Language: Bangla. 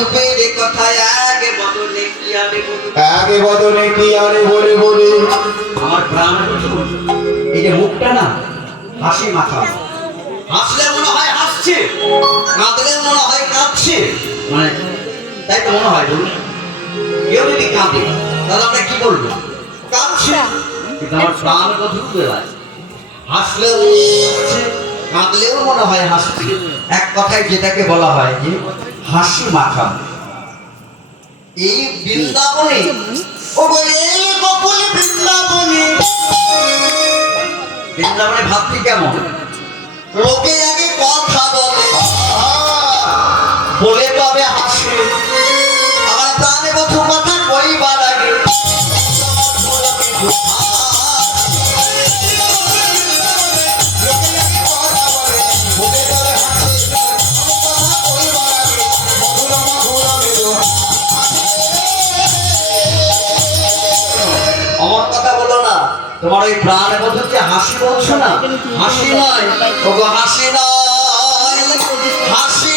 রূপের কথা আগে বদনে কি আনে বলে আগে বদনে কি আনে বলে বলে আমার প্রাণ এই যে মুখটা না হাসি মাখা, হাসলে মনে হয় হাসছে, কাঁদলে মনে হয় কাঁদছে, মানে তাই তো মনে হয়। বলুন কেউ যদি কাঁদে তাহলে আমরা কি বলবো? কাঁদছে। কিন্তু আমার প্রাণ কত বেলায় হাসলেও হাসছে, কাঁদলেও মনে হয় হাসছে। এক কথায় যেটাকে বলা হয় যে হাসি মাখা। এই বৃন্দাবনে ও বলে এই গোকুল বৃন্দাবনে, বৃন্দাবনে ভাবছি কেমন লোকে আগে কথা বলে বলে তবে হাসে, আমার প্রাণে বধু কথা কইবার আগে আমার কথা বলো না, তোমার ওই প্রাণ বধু যে হাসি বলছো না, হাসি নয়, ওগো হাসি নয়, হাসি